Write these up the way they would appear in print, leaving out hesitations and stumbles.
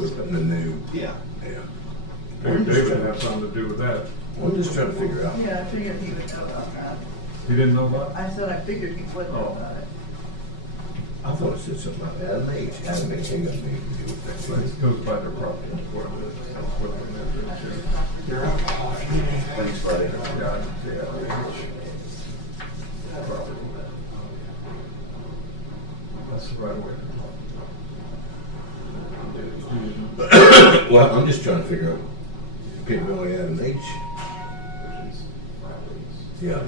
with the new. Yeah. Yeah. Maybe David had something to do with that. I'm just trying to figure out. Yeah, I figured he would know about that. He didn't know about it? I said I figured he would know Oh. about it. I thought it said something about Adam H. Adam H. ain't got anything to do with that. It goes by their property. That's what it is. That's what it is. Thanks, buddy. Yeah, yeah. Property. That's the right way. Well, I'm just trying to figure out Pit Valley Adam H. Yeah,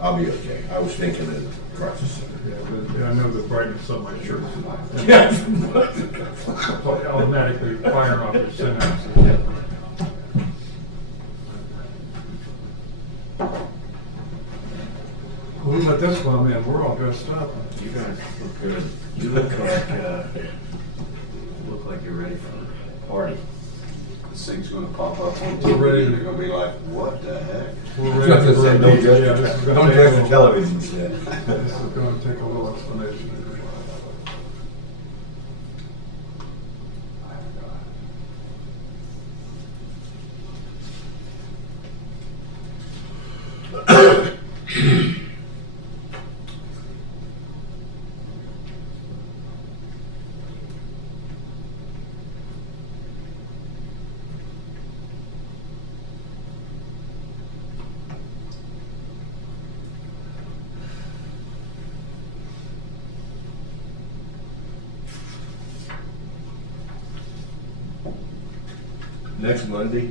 I'll be okay. I was thinking of the crisis center. Yeah, I know the brightness of my shirt. Yeah. Automatically fire off your synapses. We let this one in, we're all dressed up. You guys look good. You look like you're ready for a party. This thing's gonna pop up on We're ready. TV and they're gonna be like, what the heck? We're I was ready gonna for say, a don't meeting. judge Yeah, the this is te- gonna don't take judge a the little- television set. This is gonna take a little explanation. Next Monday,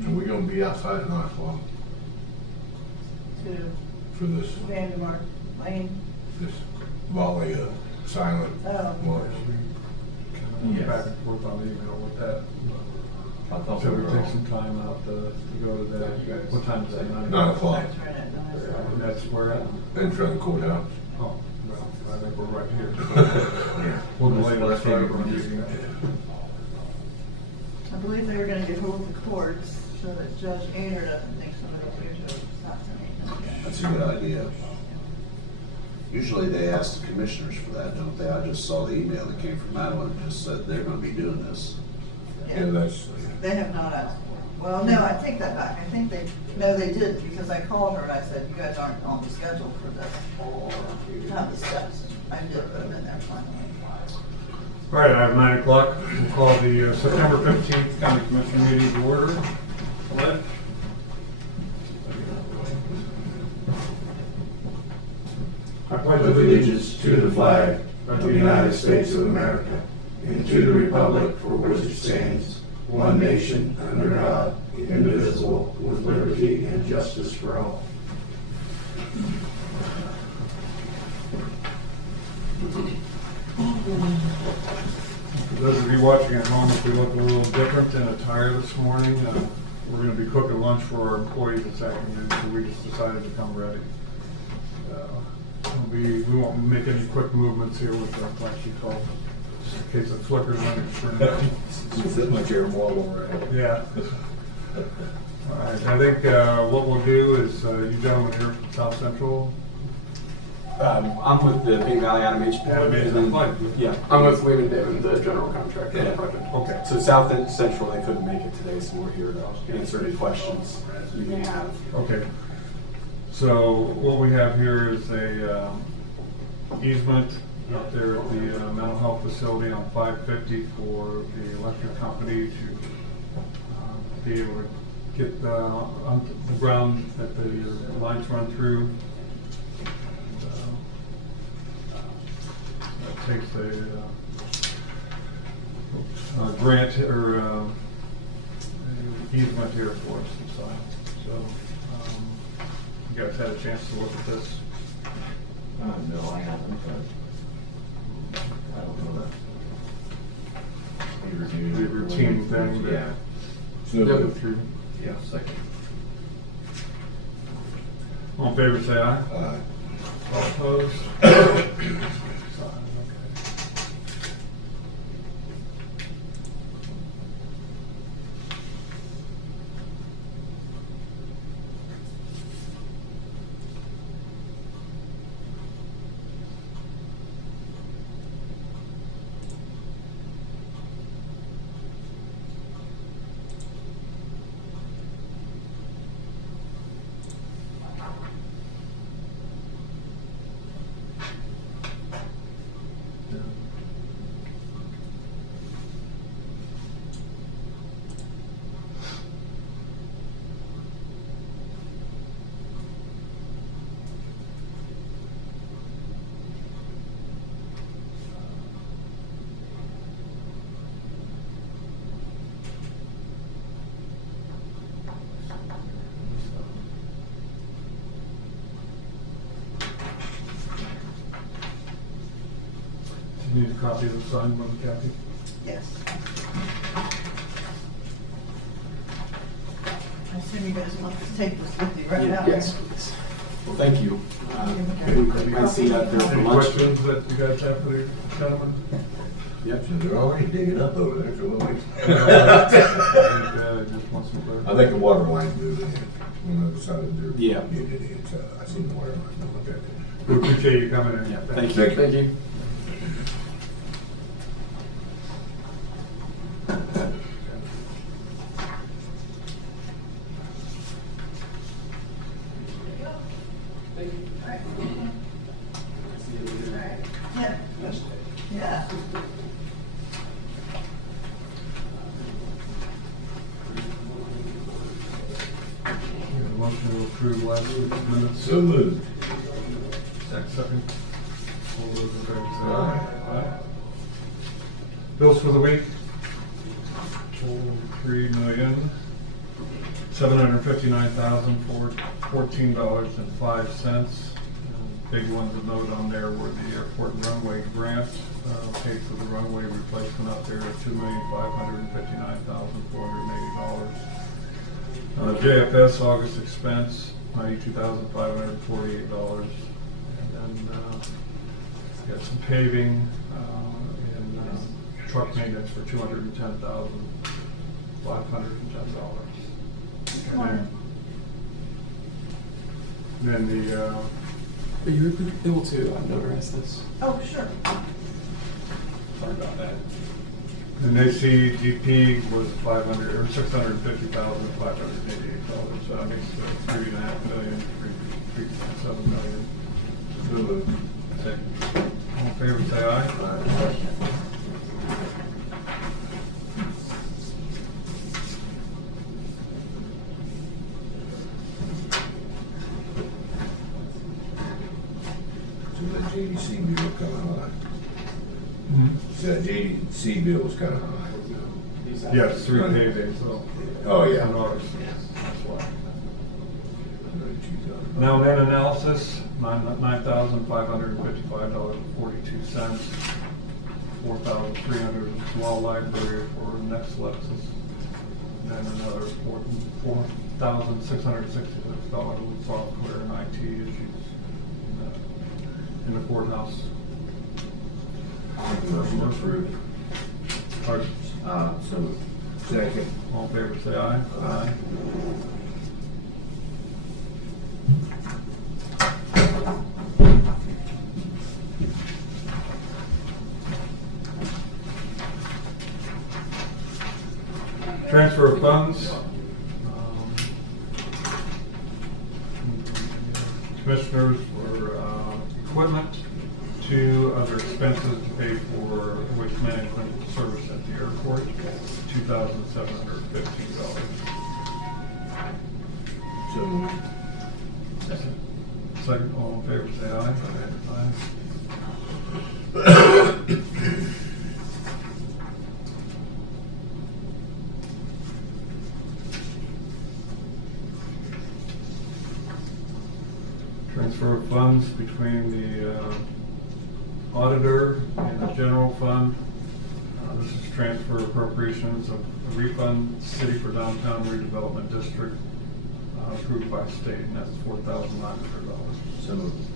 and we're gonna be outside at 9 o'clock To for this Vandermark Lane. volley silent Oh. march. Kind of back and forth on email with that. I thought So we take some time out to go to that. What time is that? 9 o'clock That's right at 9. And that's where at? in front of the courthouse. Oh, well, I think we're right here. Yeah. We'll delay the start of our meeting. I believe they were gonna get hold of the courts so that Judge Ader doesn't think somebody's here to assassinate him. That's a good idea. Usually they ask the commissioners for that, don't they? I just saw the email that came from Madeline, and just said they're gonna be doing this. Yeah, that's, They have not asked for it. Well, no, I take that back. I think they did, because I called her and I said, you guys aren't on the schedule for this, to have the steps. I did put them in there finally. All right, I have 9 o'clock. We'll call the September 15th County Commission meeting to order. Colette? I pledge allegiance to the flag of the United States of America and to the republic for which it stands, one nation, under God, indivisible, with liberty and justice for all. For those of you watching at home, if we look a little different in attire this morning, we're going to be cooking lunch for our employees this afternoon, so we just decided to come ready. We won't make any quick movements here with the flash sheet call, in case it flickers on your screen. it's that much air wall around. Yeah. All right, I think what we'll do is, you gentlemen here from South Central, I'm with the Pink Valley Adam H. Adam H. and then- Fine. Yeah, I'm with Lehman David, the general contractor on the project. Okay. So South and Central, they couldn't make it today, so we're here to answer any questions you may have. Okay. So what we have here is a easement out there at the mental health facility on 550 for the electric company to be able to get on the ground that the lines run through. That takes a grant or a easement here for us to sign. So you guys had a chance to look at this? No, I haven't, but I don't know that. The routine thing that Yeah, So, go through. yeah, second. All in favor, say aye. All opposed? Sign, okay. copies of signed one, Kathy? Yes. I assume you guys want to take this with you right now? Yes, please. Well, thank you. Okay. We might see you out there for Any lunch. questions that you guys have for the gentlemen? Yep. So they're already digging up over there, so we'll wait. Just want some I clar- think the water line's moving in on the other side of the. Yeah. It is, I seen the water line, look at it. We appreciate you coming in. Yeah, thank you. Thank you. Yeah. Yeah. Motion to approve last week's minutes. So moved. Second. All those in favor say Aye. Aye. Bills for the week. Total $3,759,014.05. Big ones to note on there were the airport and runway grant, paid for the runway replacement out there at $2,559,480. JFS August expense, $92,548. And then got some paving and truck maintenance for $210,510. Morning. Then the Are you able to notarize this? Oh, sure. Sorry about that. and ACGP was $650,588. So that makes $3.5 million, 3.7 million. So moved. Second. All in favor, say aye. So that JDC bill was kinda high. So that JDC bill was kinda high. Yes, 3 paydays, so. Oh, yeah. In August, that's why. 92,000. Now, net analysis, $9,555.42. $4,300 law library for next Lexus. And then another $4,666 with software and IT issues in the courthouse. Motion approved. Pardon? So moved. Second. All in favor, say aye. Aye. Transfer of funds. Commissioners for equipment to other expenses to pay for waste management service at the airport, $2,715. So moved. Second, all in favor, say aye. Aye. Transfer of funds between the auditor and the general fund. This is transfer appropriations of a refund city for downtown redevelopment district approved by state, and that's $4,900. So moved.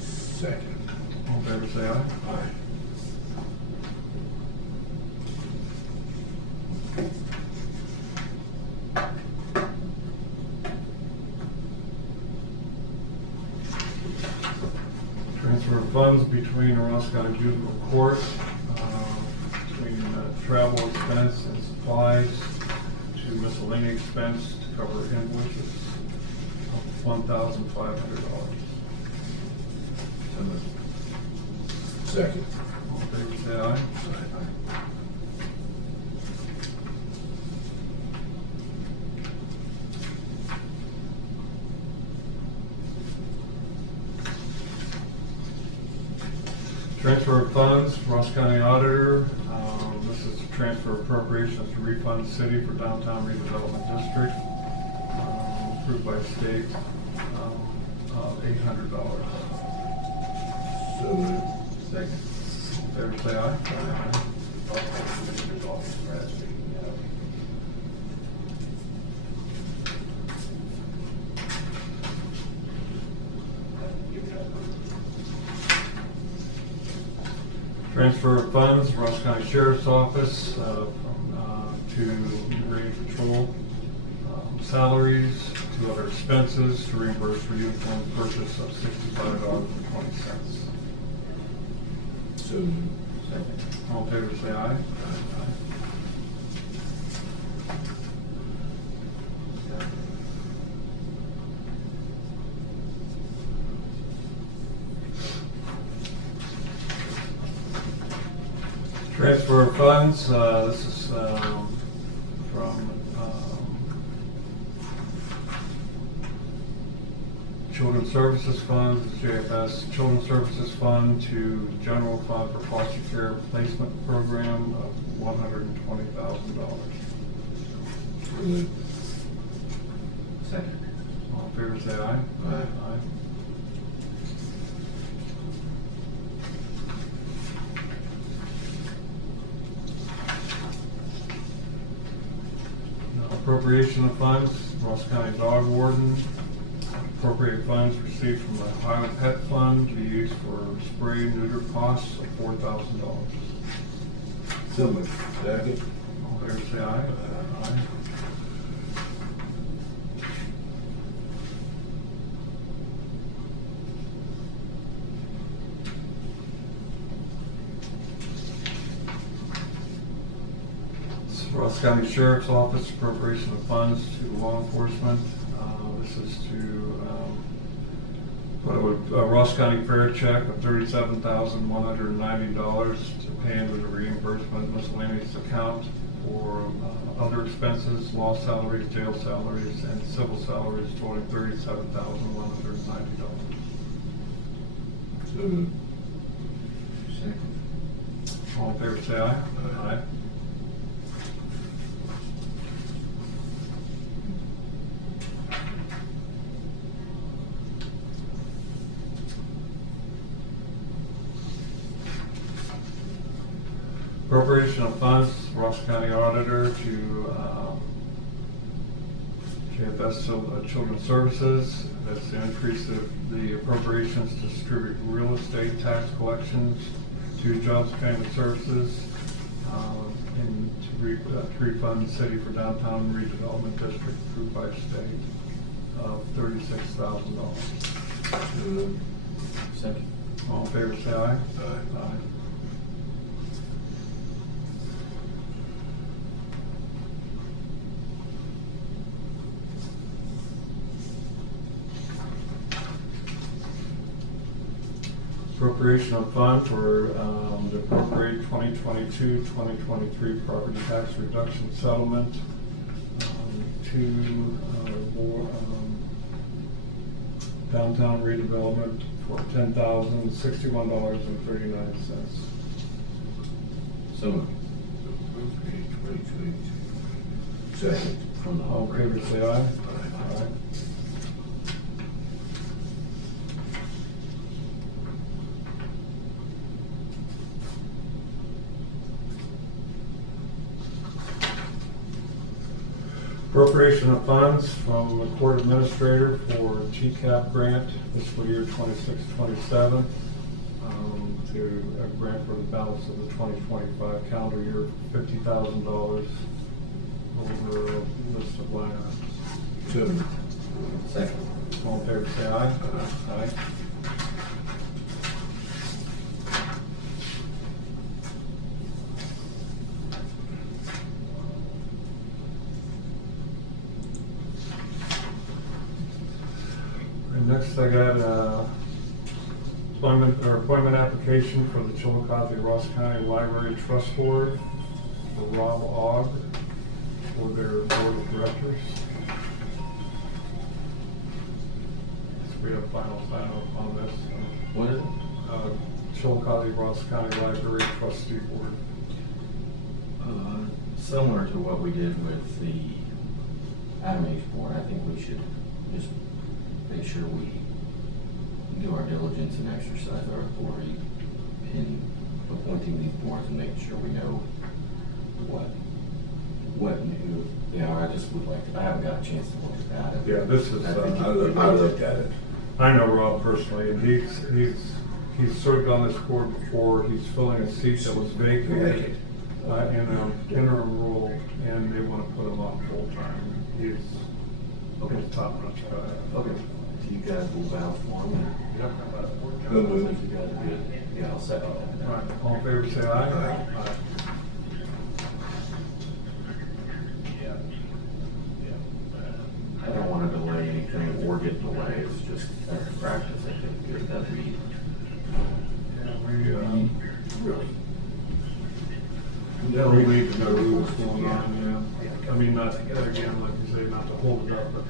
Second. All in favor, say aye. Aye. Transfer of funds between Ross County Juvenile Court, between travel expense and supplies to miscellaneous expense to cover invoices of $1,500. So moved. Second. All in favor, say aye. Transfer of funds, Ross County Auditor. This is transfer appropriations to refund city for downtown redevelopment district, approved by state, of $800. So moved. Second. Favor say aye. Commissioner's office, Brad speaking. Transfer of funds, Ross County Sheriff's Office, to Marine Patrol. Salaries, to other expenses, to reimburse for uniform purchase of $65.20. So moved. Second. All in favor say aye. Transfer of funds, this is from Children's Services Fund, JFS Children's Services Fund to General Fund for Foster Care Placement Program of $120,000. So moved. Second. All in favor say aye. Aye. Appropriation of funds, Ross County Dog Warden. Appropriate funds received from the Ohio Pet Fund to be used for spray and neuter costs of $4,000. So moved. Second. All in favor say aye. Aye. Ross County Sheriff's Office appropriation of funds to law enforcement. This is to put a Ross County fair check of $37,190 to pay into the reimbursement miscellaneous account for other expenses, law salaries, jail salaries, and civil salaries totaling $37,190. So moved. Second. All in favor say aye. Aye. Appropriation of funds, Ross County Auditor to JFS Children's Services. That's to increase the appropriations to distribute real estate tax collections to Jobs and Family Services and to refund the city for downtown redevelopment district approved by state of $36,000. So moved. Second. All in favor say aye. Aye. Appropriation of fund for the appropriate 2022-2023 property tax reduction settlement to downtown redevelopment for $10,061.39. So moved. 2022. Second. From the All in favor say aye. Aye. Appropriation of funds from the court administrator for TCAP grant fiscal year 26-27 to a grant for the balance of the 2025 calendar year, $50,000 over a list of line items. So moved. Second. All in favor say aye. Aye. Next, I got appointment application for the Chillicothe Ross County Library Trust Board for Rob Ogg for their board of directors. So we have final sign off on this. What is it? Chillicothe Ross County Library Trustee Board. Similar to what we did with the Adam H. Board, I think we should just make sure we do our diligence and exercise our authority in appointing these boards and making sure we know what new, you know, I just would like to, I haven't got a chance to look at that. Yeah, this is, I think I looked at it. I know Rob personally, and he's served on this board before. He's filling a seat that was vacated in an interim role, and they want to put him on full-time. He's a top-notch guy. Okay. So you guys will vouch for him? Yep. So moved. Thank you guys are good. Yeah, I'll second that. All right, all in favor, say aye. Aye. I don't want to delay anything or get delayed, it's just better practice, I think, good that we, We need to know what's going on, yeah. I mean, not, again, like you say, not to hold it up, but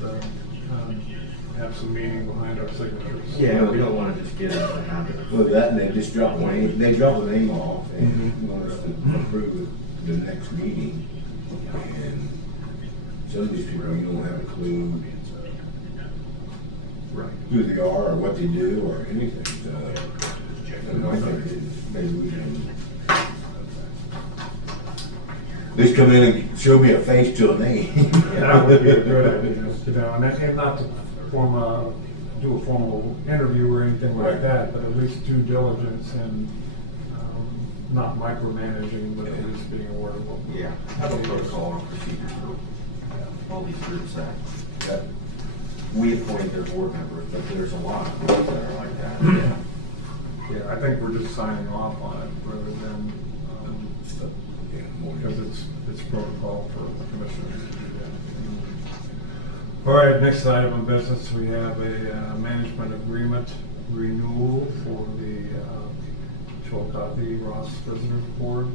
have some meaning behind our signatures. yeah, we don't want to just get into the habit of. Well, that, and they just drop the name, they drop the name off and want us to approve it the next meeting. And some of these people, you don't have a clue Right. who they are or what they do or anything. And I think maybe we can at least come in and show me a face to a name. That would be a good idea, you know, and not to do a formal interview or anything like that, but at least due diligence and not micromanaging, but at least being aware of what. Yeah, have a protocol or procedure for all these groups that we appoint their board members, but there's a lot of groups that are like that. Yeah. Yeah, I think we're just signing off on it rather than, because it's protocol for the commissioners to do that. All right, next item of business, we have a management agreement renewal for the Chillicothe Ross Visitors Board.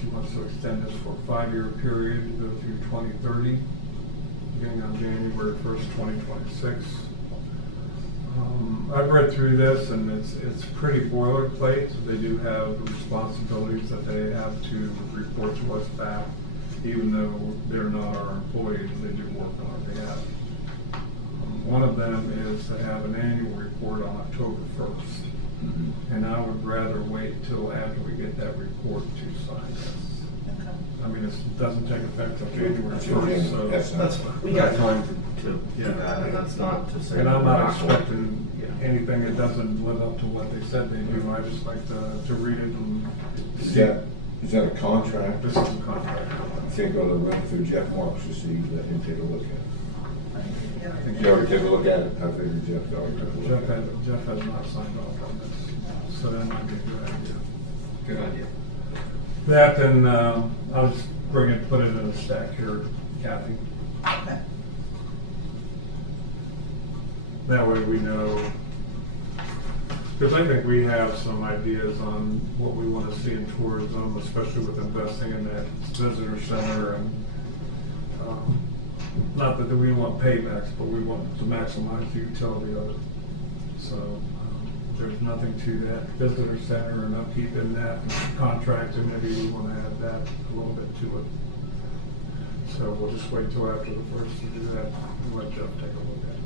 She wants to extend this for a 5-year period to go through 2030, beginning on January 1st, 2026. I've read through this, and it's pretty boilerplate. They do have responsibilities that they have to report to us back, even though they're not our employees. They do work on our behalf. One of them is to have an annual report on October 1st, and I would rather wait till after we get that report to sign this. I mean, it doesn't take effect till January 1st, so. That's fine. We got time to do that, and that's not to say. And I'm we're not going to. expecting anything that doesn't live up to what they said they do. I just like to read it and see. Is that a contract? This is a contract. I think I'll run through Jeff Marks to see, let him take a look at it. Yeah. You already took a look at it? I figured Jeff already took a look at it. Jeff has not signed off on this, so that might be a good idea. Good idea. That, and I'll just bring it, put it in a stack here, Kathy. Okay. That way we know, because I think we have some ideas on what we want to see in tourism, especially with investing in that visitor center, and not that we want paybacks, but we want to maximize the utility of it. So there's nothing to that visitor center and upkeep in that contract, and maybe we want to add that a little bit to it. So we'll just wait till after the first to do that and let Jeff take a look at it.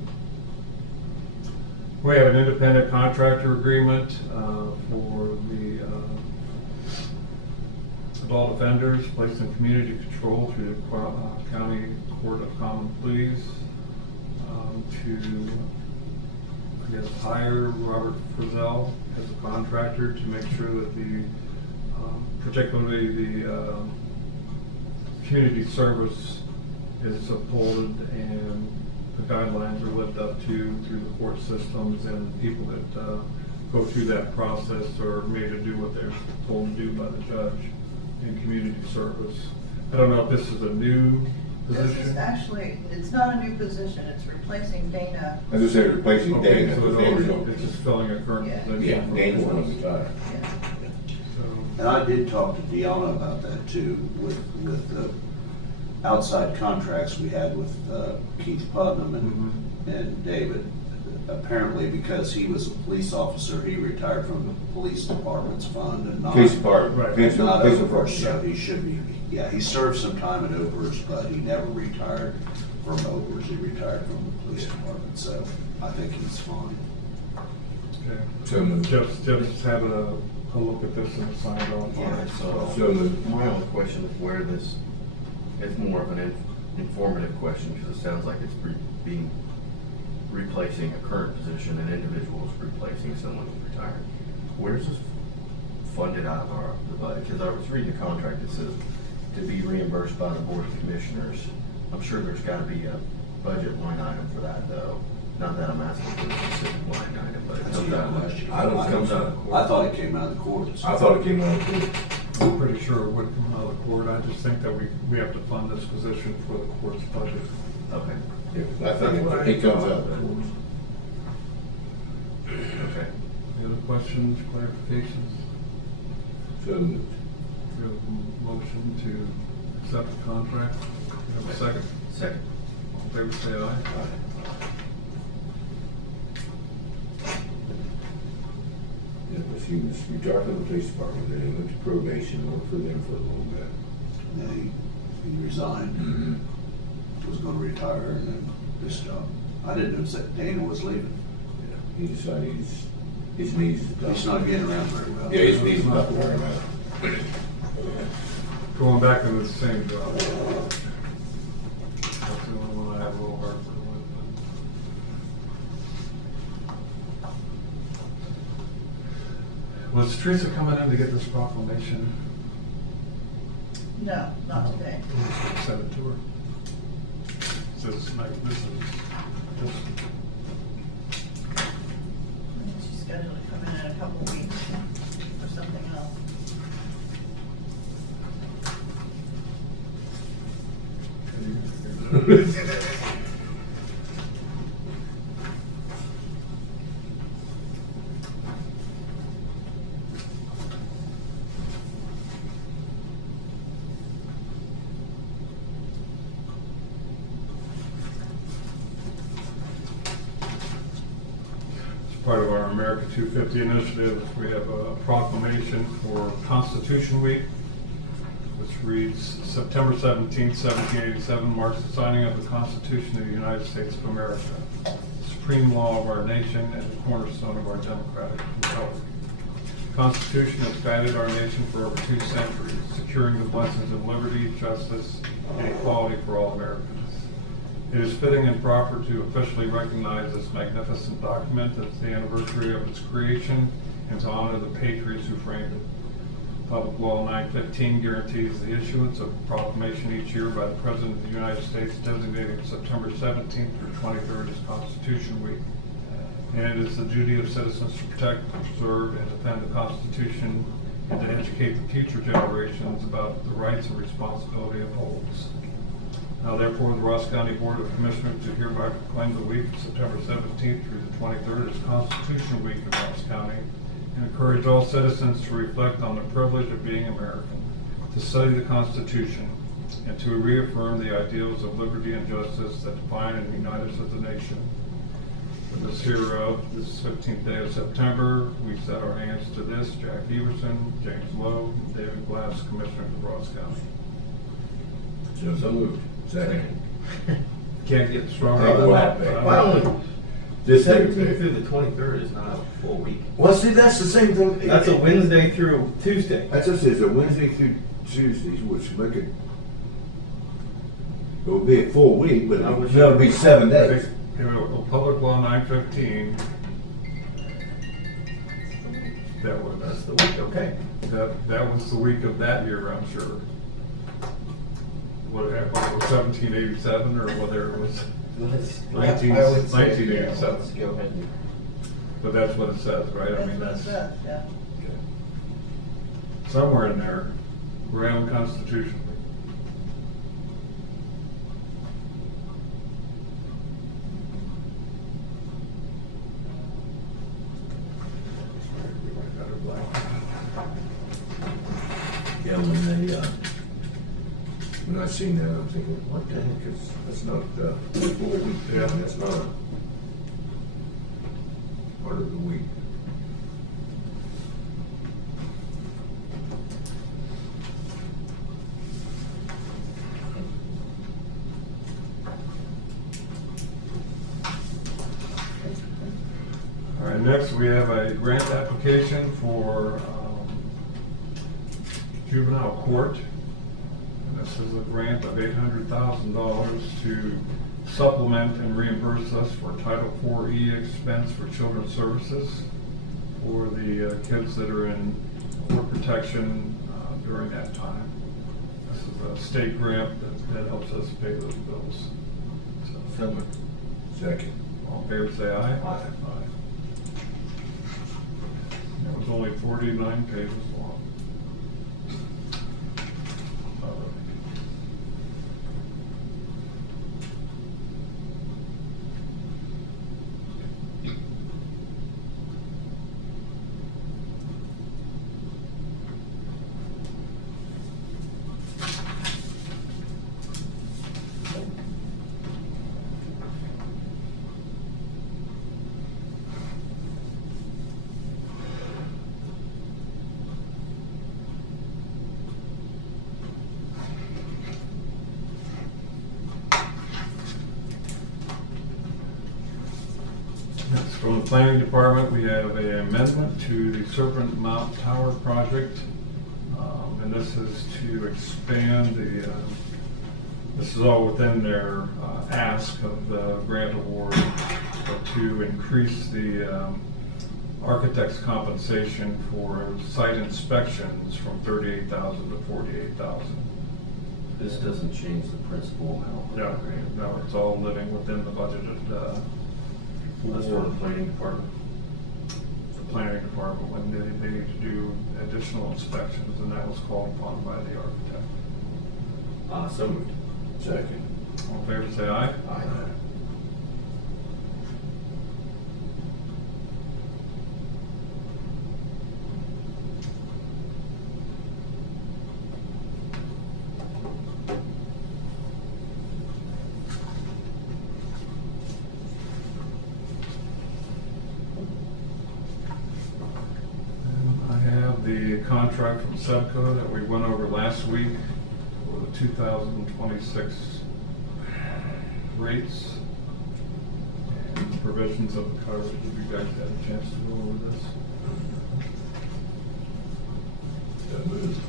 We have an independent contractor agreement for the adult offenders placed in community control through the County Court of Common Pleas to, I guess, hire Robert Frizzell as a contractor to make sure that the, particularly the community service is upholded and the guidelines are lived up to through the court systems, and people that go through that process are made to do what they're told to do by the judge in community service. I don't know if this is a new position. This is actually, it's not a new position, it's replacing Dana. I just say replacing Okay, Dana. so because Dana's it's just filling a current Yeah. position. Yeah, Dana's one of the guys. Yeah. So, And I did talk to Deanna about that too, with the outside contracts we had with Keith Putnam and David. Apparently, because he was a police officer, he retired from the police department's fund and not. Police department. Right. Police Not police Oberst, so department. he should be, yeah, he served some time at Oberst, but he never retired remote, or is he retired from the police department? So I think he's fine. Okay. So moved. Jeff's had a look at this and signed off on Yeah, it, so, So moved. my only question is where this, it's more of an informative question, because it sounds like it's replacing a current position, an individual is replacing someone who's retired. Where's this funded out of the budget? Because I was reading the contract, it says to be reimbursed by the Board of Commissioners. I'm sure there's gotta be a budget line item for that, though. Not that I'm asking for a specific line item, but it That's a comes good out. question. I don't think so. I thought it came out of the courts. I thought it came out of court. I'm pretty sure it would come out of the court. I just think that we have to fund this position for the court's budget. Okay, Yeah, I think it comes out of court. okay. Any other questions, clarifications? So moved. We have a motion to accept the contract. We have a second. Second. All in favor, say aye. Yeah, but he was retired from the police department, then he went to probation, worked for them for a little bit. And then he resigned, Mm-hmm. was gonna retire, and then this job. I didn't know that Dana was leaving. He decided his knees is done. He's not getting around very well. Yeah, his knees is not very well. Going back into the same job. That's the only one I have a little hard with. Was Teresa coming in to get this proclamation? No, not today. Send it to her. This is. She's scheduled to come in a couple of weeks for something else. Part of our America 250 initiative, we have a proclamation for Constitution Week, which reads, September 17, 1787 marks the signing of the Constitution of the United States of America, the supreme law of our nation and the cornerstone of our democratic republic. The Constitution has guided our nation for over 2 centuries, securing the blessings of liberty, justice, and equality for all Americans. It is fitting and proper to officially recognize this magnificent document as the anniversary of its creation and to honor the patriots who framed it. Public Law 915 guarantees the issuance of a proclamation each year by the President of the United States designating September 17th through 23rd as Constitution Week. And it is the duty of citizens to protect, preserve, and defend the Constitution and to educate the future generations about the rights and responsibility it holds. Now therefore, the Ross County Board of Commissioners do hereby proclaim the week of September 17th through the 23rd as Constitution Week in Ross County, and encourage all citizens to reflect on the privilege of being American, to study the Constitution, and to reaffirm the ideals of liberty and justice that define and unite us as a nation. For this hereof, this 15th day of September, we set our hands to this, Jack Everson, James Lowe, and David Glass, Commissioners of Ross County. So moved. Second. Can't get stronger Take than one. that. Why only This 17th through the 23rd is not a full week? Well, see, that's the same thing. That's a Wednesday through Tuesday. That's just it's a Wednesday through Tuesdays, which make it. It'll be a full week, but it'll be 7 days. Public Law 915. That's the week, okay. That was the week of that year, I'm sure. Whatever, 1787 or whether it was, I would say, 1987. let's go ahead and. But that's what it says, right? I mean, That's that's what it says, yeah. somewhere in there, Graham Constitution. Yeah, when I seen that, I'm thinking, what the heck is, that's not, full week, Yeah. that's not part of the week. next we have a grant application for juvenile court. And this is a grant of $800,000 to supplement and reimburse us for Title IV-E expense for children's services for the kids that are in court protection during that time. This is a state grant that helps us pay those bills. So moved. Second. All in favor, say aye. Aye. It was only 49 pages long. Next, from the planning department, we have an amendment to the Serpent Mount Tower project. And this is to expand the, this is all within their ask of the grant award, but to increase the architect's compensation for site inspections from $38,000 to $48,000. This doesn't change the principal amount. No, no, it's all living within the budgeted, That's for the planning department. the planning department when they need to do additional inspections, and that was called upon by the architect. So moved. Second. All in favor, say aye. Aye. I have the contract from Sebco that we went over last week for the 2026 rates and the provisions of the coverage. Have you guys had a chance to go over this? So moved.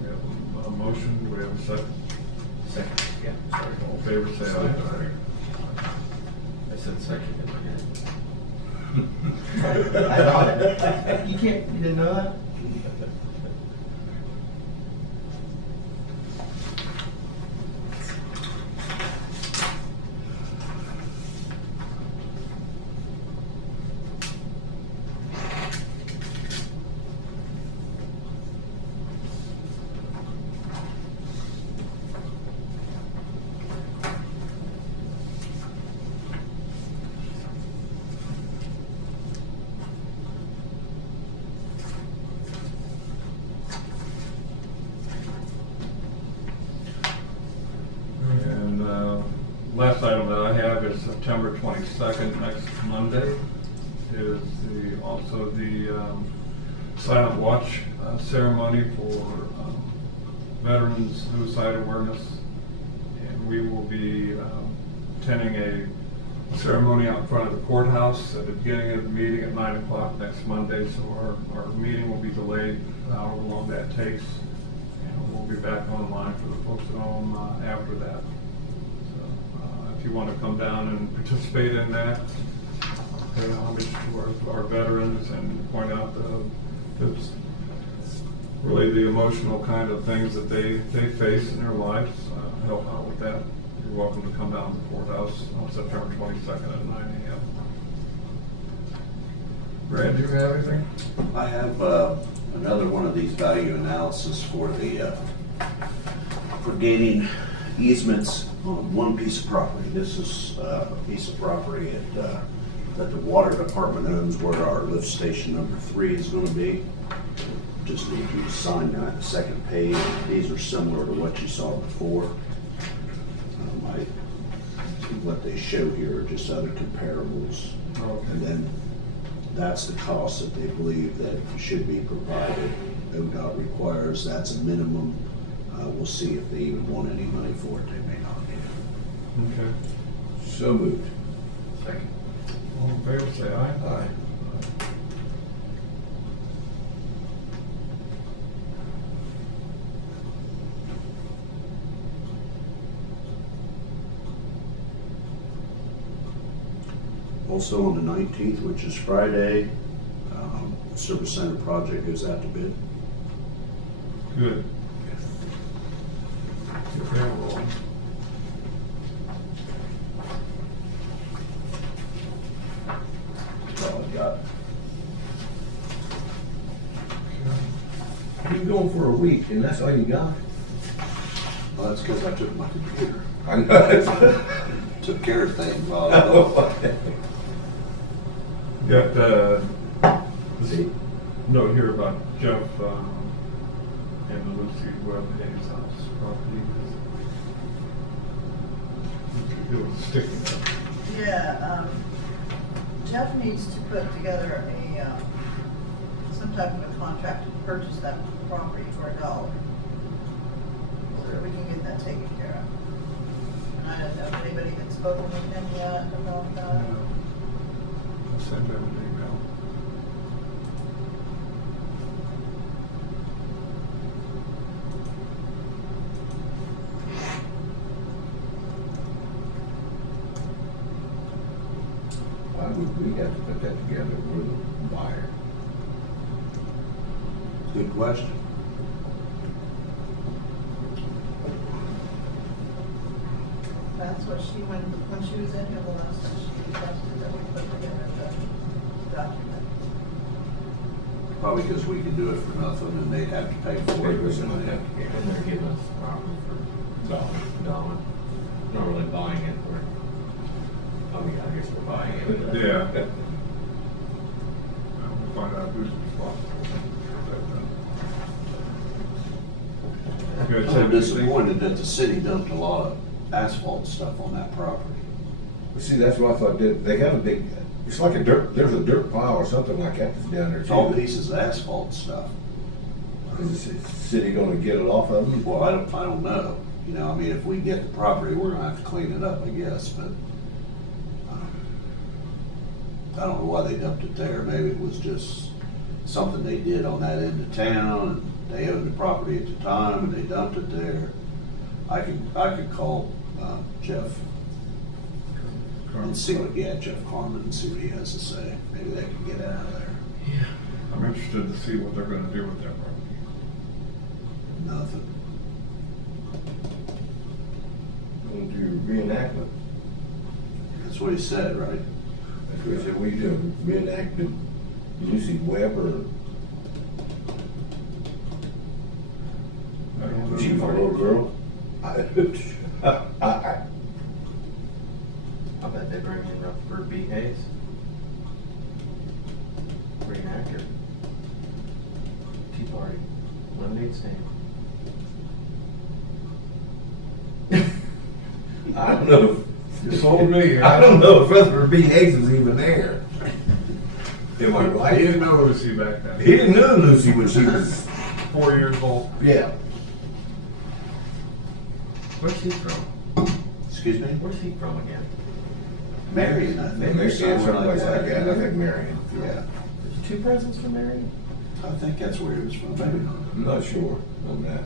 We have a motion, do we have a second? Second. Yeah, sorry. All in favor, say aye. I said second again. I got it. You didn't know that? And last item that I have is September 22nd, next Monday, is also the silent watch ceremony for Veterans Suicide Awareness. And we will be attending a ceremony out in front of the courthouse at the beginning of the meeting at 9 o'clock next Monday. So our meeting will be delayed, however long that takes. And we'll be back online for the folks at home after that. So if you want to come down and participate in that, pay homage to our veterans and point out really the emotional kind of things that they face in their lives, help out with that. You're welcome to come down to the courthouse on September 22nd at 9 a.m. Brad, do you have anything? I have another one of these value analysis for gaining easements on one piece of property. This is a piece of property that the water department owns, where our lift station number 3 is going to be. Just need you to sign that, the second page. These are similar to what you saw before. What they show here are just other comparables. Okay. And then that's the cost that they believe that should be provided. ODOT requires that's a minimum. We'll see if they even want any money for it. They may not. Okay. So moved. Second. All in favor, say aye. Aye. Also on the 19th, which is Friday, Service Center project goes out to bid. Good. Get payroll rolling. That's all I got. You've been going for a week and that's all you got? Well, that's because I took my computer, I know. took care of things while I was gone. Got, this note here about Jeff, and the Lucy Webb Hayes house property. It was sticking up. Yeah, Jeff needs to put together a, some type of a contract to purchase that property for $1. So that we can get that taken care of. And I don't know if anybody had spoken with him yet about that. I'll send him an email. Why would we have to put that together? We're the buyer. Good question. That's what she, when she was in here the last time, she requested that we put together the document. Probably because we can do it for nothing and they'd have to pay for it. Papers and all that. And they're giving us the property for $1. Not really buying it, I mean, I guess we're buying it. but- Yeah. We'll find out who's responsible. I'm disappointed that the city dumped a lot of asphalt stuff on that property. See, that's what I thought, they got a big, it's like a dirt, there's a dirt pile or something like that that's down there It's all too. pieces of asphalt stuff. Is the city gonna get it off of them? Well, I don't know. You know, I mean, if we get the property, we're gonna have to clean it up, I guess, but I don't know why they dumped it there. Maybe it was just something they did on that end of town, and they owned the property at the time, and they dumped it there. I could call Jeff and see what, Jeff Carmen, and see what he has to say. Maybe they can get it out of there. I'm interested to see what they're gonna do with that property. Nothing. Gonna do reenactment. That's what he said, right? That's what he said, we do reenactment, Lucy Webb or, I don't know. she was a little girl. I, I bet they bring in Rutherford B. Hayes. Reenactor. Tea Party. Lemonade stand. I don't know. You sold me. I don't know if Rutherford B. Hayes was even there. Am I I right? didn't know Lucy back then. He didn't know Lucy when she was, 4 years old. yeah. Where's he from? Excuse me? Where's he from again? Marion, I think. or Maybe somewhere someplace like that, I think Marion. Yeah, There's 2 presidents from Marion? I think that's where he was from, maybe not. I'm not sure on that.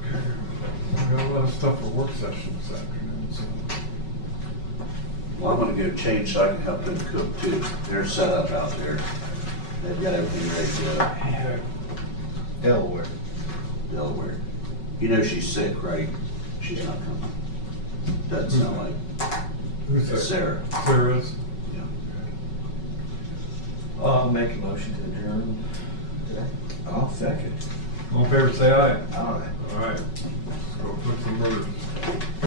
Okay. I got a lot of stuff for work session this afternoon, so. Well, I'm gonna go change so I can help them cook too. They're set up out there. They've got everything ready to go. Yeah. Delaware. Delaware. You know she's sick, right? She's not coming. Doesn't sound like Who's that? Sarah. Sarah's. Yeah. I'll make a motion to adjourn today. I'll second. All in favor, say aye. Aye. All right. Let's go put some burgers